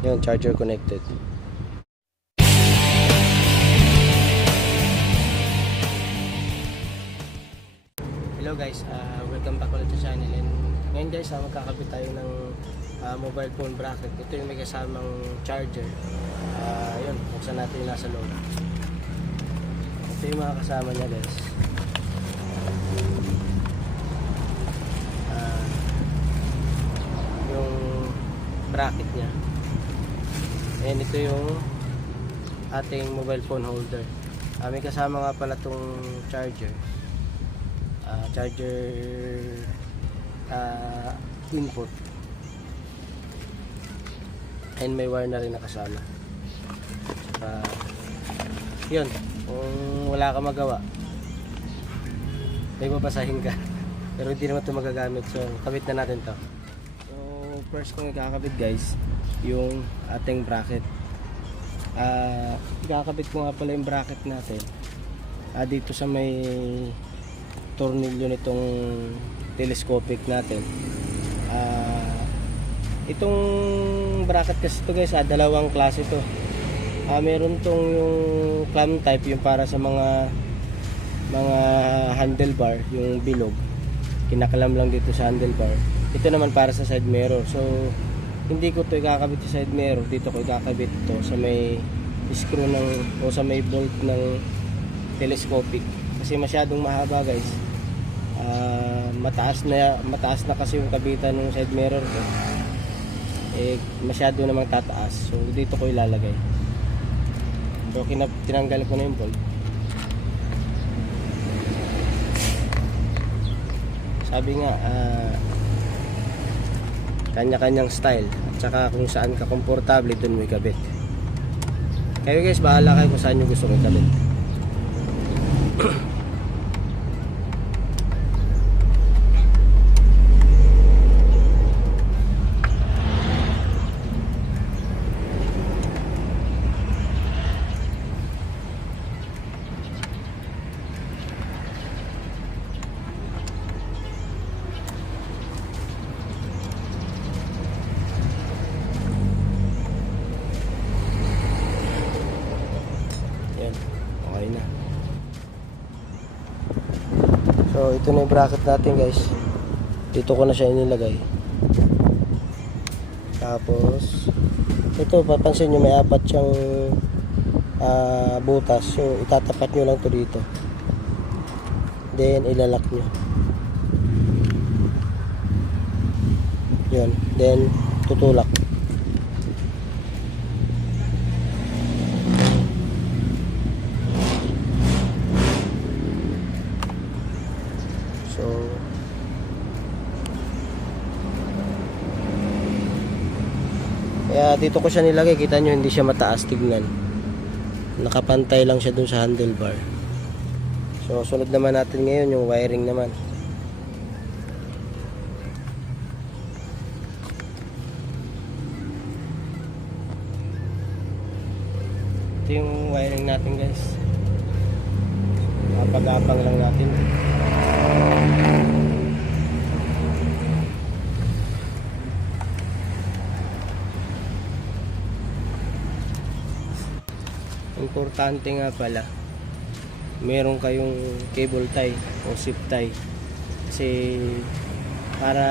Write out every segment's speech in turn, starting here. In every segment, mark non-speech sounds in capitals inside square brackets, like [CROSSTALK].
Yun, charger connected. Hello guys, uh, welcome back ulit sa channel and ngayon guys, uh, magkakabit tayo ng uh, mobile phone bracket. Ito yung may kasamang charger. Uh, yun, buksan natin yung nasa loob. Ito yung mga kasama niya guys. Ah, yung bracket niya. And ito yung ating mobile phone holder. Ah, may kasama nga pala tong charger. Ah, charger ah, input. And may wire na rin nakasama. Saka, yun, kung wala ka magawa, may papasahin ka. [LAUGHS] Pero hindi naman ito magagamit. So, kabit na natin to. So, first kong ikakabit guys, yung ating bracket. Ah, ikakabit ko nga pala yung bracket natin. Ah, dito sa may tornilyo nitong telescopic natin. Ah, itong bracket kasi to guys, ah, dalawang klase to. Ah, meron tong yung clamp type, yung para sa mga mga handlebar, yung bilog. Kinakalam lang dito sa handlebar. Ito naman para sa side mirror. So, hindi ko to ikakabit sa side mirror. Dito ko ikakabit to sa may screw ng o sa may bolt ng telescopic. Kasi masyadong mahaba guys. Ah, mataas na mataas na kasi yung kabitan ng side mirror ko. Eh masyado namang tataas. So dito ko ilalagay. So kinap tinanggal ko na yung bolt. Sabi nga ah, kanya-kanyang style at saka kung saan ka komportable doon mo ikabit. Kayo guys, bahala kayo kung saan nyo gusto kong ikabit. Yan, okay na. So, ito na yung bracket natin guys. Dito ko na siya inilagay. Tapos, ito, papansin nyo may apat siyang ah, butas. So, itatapat nyo lang to dito. Then, ilalak nyo. Yun. Then, tutulak. So, kaya dito ko siya nilagay. Kita nyo, hindi siya mataas tignan. Nakapantay lang siya dun sa handlebar. So, sunod naman natin ngayon yung wiring naman. Ito yung wiring natin guys. Kapag-apang lang natin. Importante nga pala, meron kayong cable tie o zip tie. Kasi para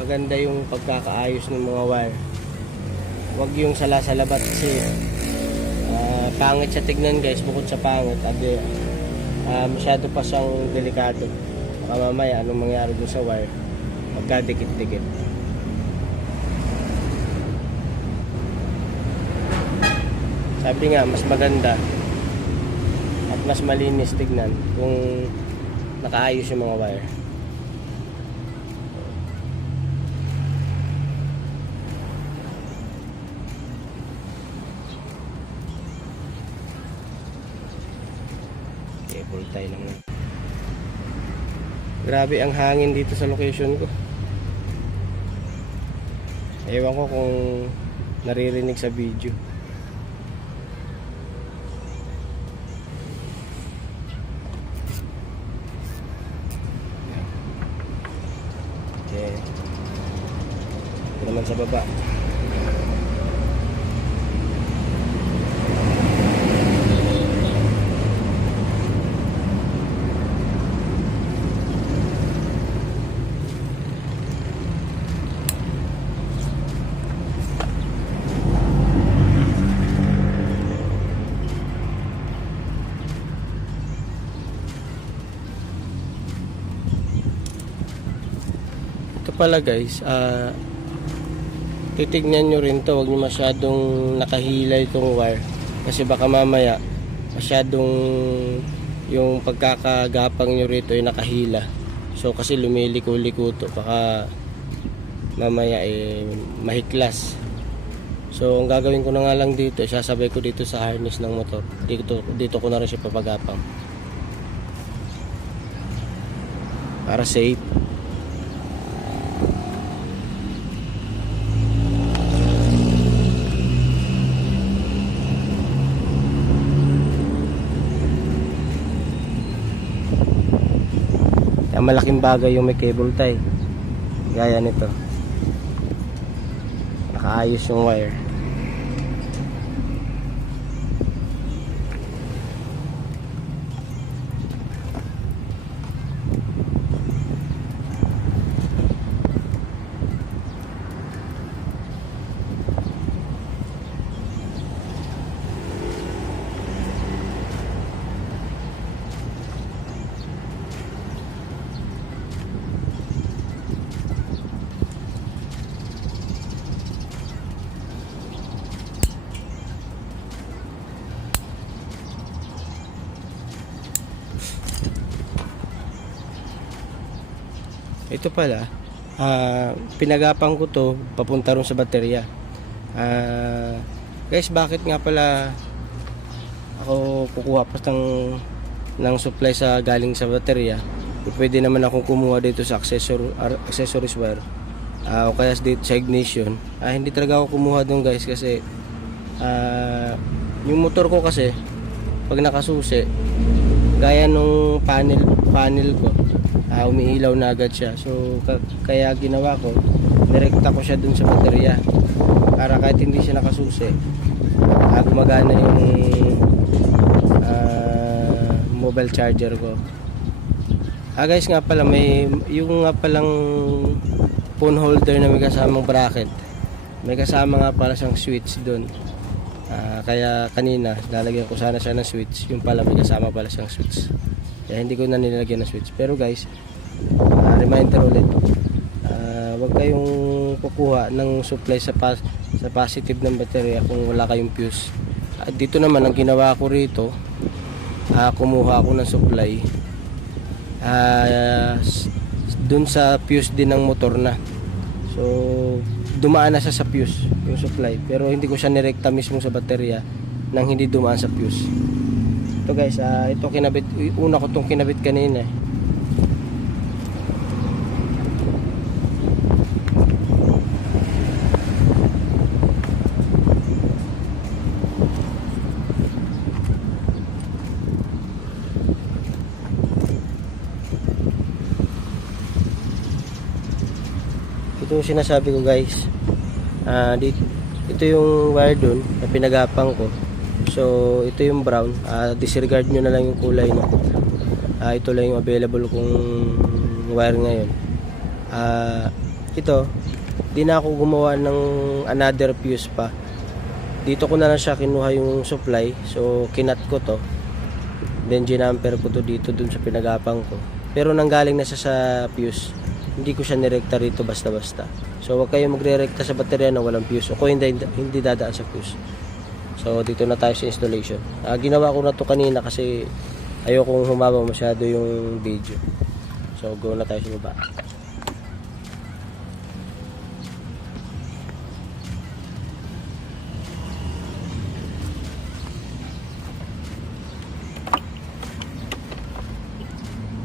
maganda yung pagkakaayos ng mga wire. Huwag yung salasalabat kasi ah, pangit siya tignan guys, bukod sa pangit, abi, ah, masyado pa siyang delikado. Baka mamaya anong mangyari dun sa wire pagkadikit-dikit. Sabi nga, mas maganda at mas malinis tignan kung nakaayos yung mga wire. Cable tie yun. Grabe ang hangin dito sa location ko. Ewan ko kung naririnig sa video. naman sa baba. Ito pala guys uh, titignan nyo rin to, huwag nyo masyadong nakahila itong wire. Kasi baka mamaya, masyadong yung pagkakagapang nyo rito ay nakahila. So kasi lumiliko-liko to, baka mamaya eh mahiklas. So ang gagawin ko na nga lang dito, sasabay ko dito sa harness ng motor. Dito, dito ko na rin siya papagapang. Para safe. Kaya malaking bagay yung may cable tie. Gaya nito. Nakaayos yung wire. Ito pala, ah, pinagapang ko to papunta ron sa baterya. Ah, guys, bakit nga pala ako kukuha pa ng, ng supply sa galing sa baterya? Pwede naman akong kumuha dito sa accessor, ar- accessories wire. Ah, o kaya dito sa ignition. Ah, hindi talaga ako kumuha doon guys kasi ah, yung motor ko kasi pag nakasusi gaya nung panel panel ko ah, umiilaw na agad siya so ka- kaya ginawa ko direkta ko siya dun sa baterya para kahit hindi siya nakasusi ah, gumagana yung ah, mobile charger ko ah guys nga pala may yung nga palang phone holder na may kasamang bracket may kasama nga pala siyang switch doon Ah, kaya kanina, lalagyan ko sana siya ng switch. Yung pala, may kasama pala siyang switch. Kaya hindi ko na nilagyan ng switch. Pero guys, ah, reminder ulit. ah, huwag kayong kukuha ng supply sa, pas- sa positive ng baterya kung wala kayong fuse. At dito naman, ang ginawa ko rito, ah, kumuha ako ng supply. S- dun sa fuse din ng motor na. So, dumaan na siya sa fuse, yung supply. Pero hindi ko siya nirekta mismo sa baterya nang hindi dumaan sa fuse. Ito guys, ah, ito kinabit, una ko tong kinabit kanina. eh. Ito yung sinasabi ko guys. Ah, dito, ito yung wire dun na pinagapang ko. So, ito yung brown. Ah, disregard nyo na lang yung kulay no. Ah, ito lang yung available kong wire ngayon. Ah, ito, di na ako gumawa ng another fuse pa. Dito ko na lang siya kinuha yung supply. So, kinat ko to. Then, ginamper ko to dito dun sa pinagapang ko. Pero nanggaling na siya sa fuse hindi ko siya nirekta rito basta-basta. So, huwag kayong magre-rekta sa baterya na walang fuse. O kung hindi, hindi dadaan sa fuse. So, dito na tayo sa installation. Ah, ginawa ko na to kanina kasi ayokong humaba masyado yung video. So, go na tayo sa baba.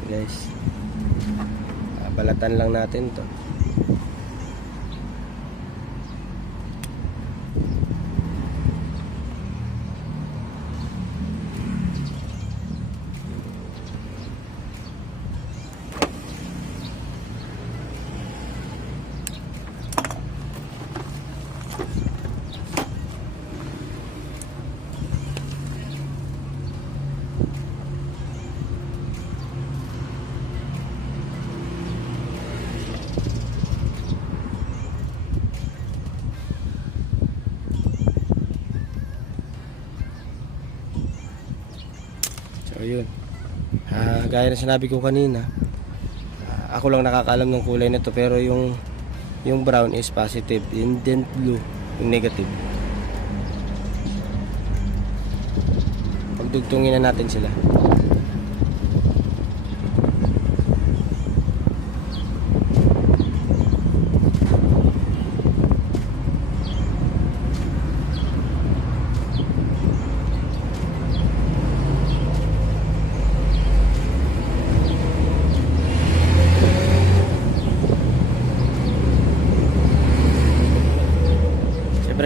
Guys, ah, balatan lang natin to. Ah, gaya na sinabi ko kanina, ah, ako lang nakakaalam ng kulay nito pero yung yung brown is positive, yung then blue yung negative. Pagdugtungin na natin sila.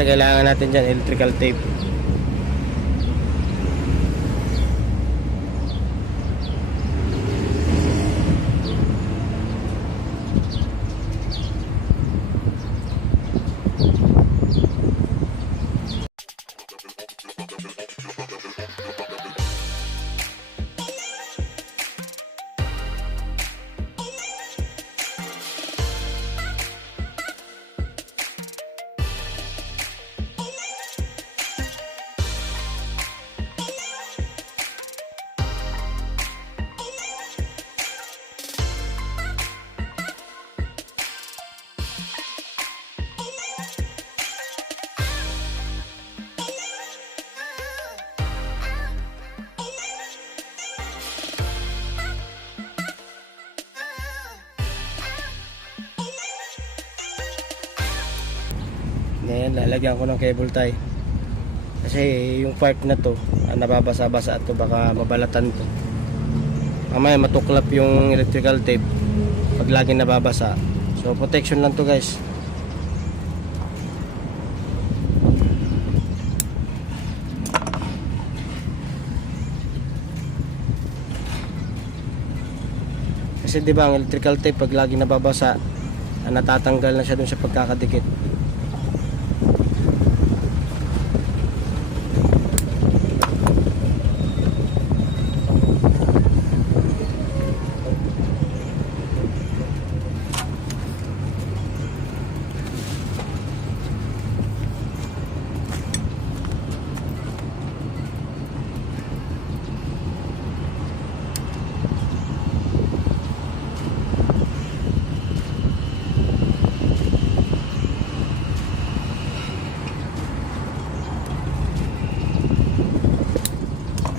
Siyempre kailangan natin dyan electrical tape. Ngayon, lalagyan ko ng cable tie. Kasi yung part na to, ah, nababasa-basa to baka mabalatan to. Mamaya matuklap yung electrical tape pag laging nababasa. So protection lang to guys. Kasi di ba ang electrical tape pag laging nababasa, ah, natatanggal na siya dun sa pagkakadikit.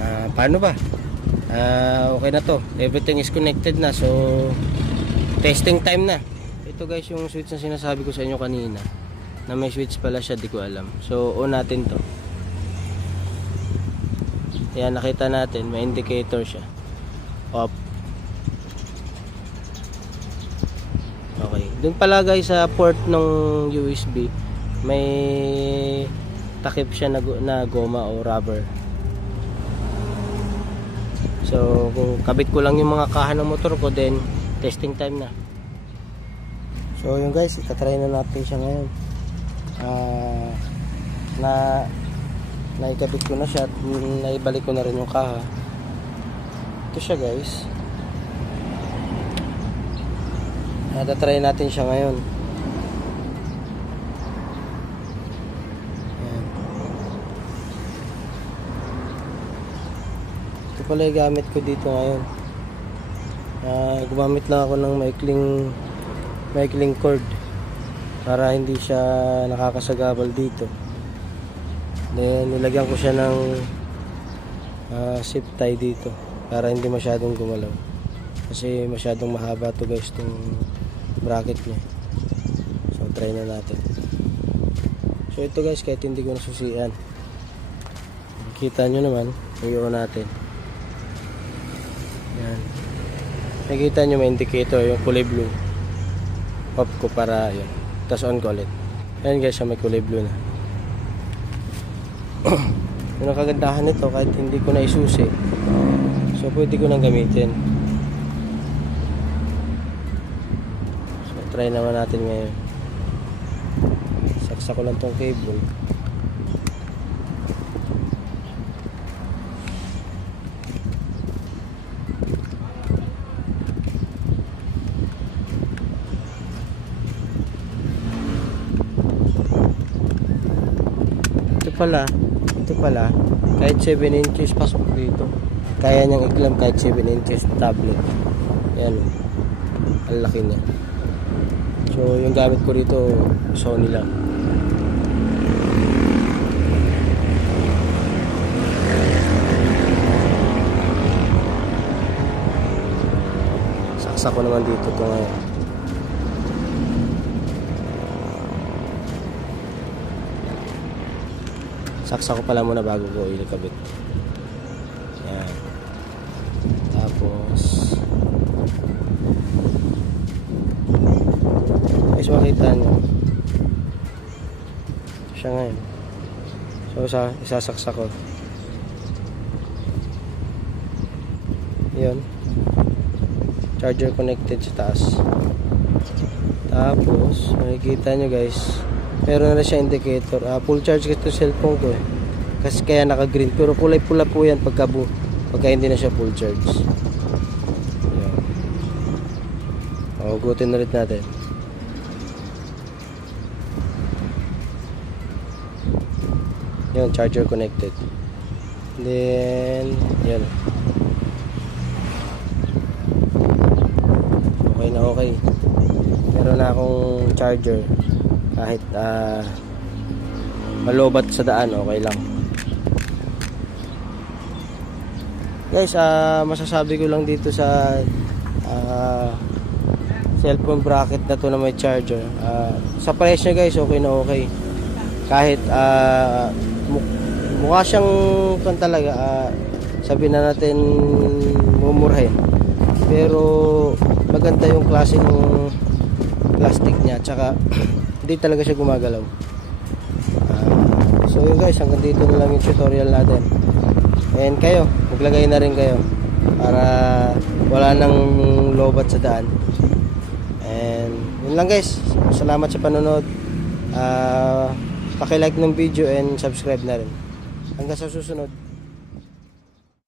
Ah, paano ba? Ah, okay na to. Everything is connected na. So, testing time na. Ito guys yung switch na sinasabi ko sa inyo kanina. Na may switch pala siya, di ko alam. So, on natin to. Yan, nakita natin. May indicator siya. Off. Okay. Doon pala guys sa port ng USB, may takip siya na, na goma o rubber. So, kung kabit ko lang yung mga kaha ng motor ko, then testing time na. So, yun guys, itatry na natin siya ngayon. Ah, na naikabit ko na siya at naibalik ko na rin yung kaha. Ito siya guys. Natatry natin siya ngayon. Pala yung gamit ko dito ngayon. Ah, gumamit lang ako ng maikling maikling cord para hindi siya nakakasagabal dito. Then nilagyan ko siya ng ah, zip tie dito para hindi masyadong gumalaw. Kasi masyadong mahaba to guys tong bracket niya. So try na natin. So ito guys kahit hindi ko nasusian. Kita nyo naman yung natin. Yan. Nakikita nyo may indicator yung kulay blue. Off ko para yun. Tapos on ko ulit. Ayan guys, may kulay blue na. [CLEARS THROAT] yun ang kagandahan nito kahit hindi ko na isusi. So pwede ko nang gamitin. So try naman natin ngayon. Saksa ko lang tong cable. Pala, ito pala, kahit 7 inches pasok dito. Kaya niyang iklam kahit 7 inches tablet. Yan. Ang laki niya. So, yung gamit ko rito, Sony lang. Saksak ko naman dito to ngayon. Saksak ko pala muna bago ko ilikabit. Yan. Tapos guys makita nyo. Siya ngayon. So isa, isasaksak ko. Yun. Charger connected sa taas. Tapos makikita nyo guys meron na siya indicator. Ah, full charge ko ito cellphone ko eh. Kasi kaya naka green pero kulay pula po yan pagka, bu pagka hindi na siya full charge. O gutin ulit natin. Yun charger connected. Then yun okay na okay. Meron na akong charger kahit ah malobat sa daan okay lang. Guys ah masasabi ko lang dito sa ah cellphone bracket na to na may charger. Ah sa niya guys okay na okay. Kahit ah mu- mukha siyang kan talaga ah, sabi na natin mumurahin pero maganda yung klase ng plastic niya tsaka [CLEARS THROAT] hindi talaga siya gumagalaw. Ah, so yun guys hanggang dito na lang yung tutorial natin. And kayo maglagay na rin kayo para wala nang lobat sa daan. And yun lang guys salamat sa panonood. Ah, paki-like ng video and subscribe na rin. Hanggang sa susunod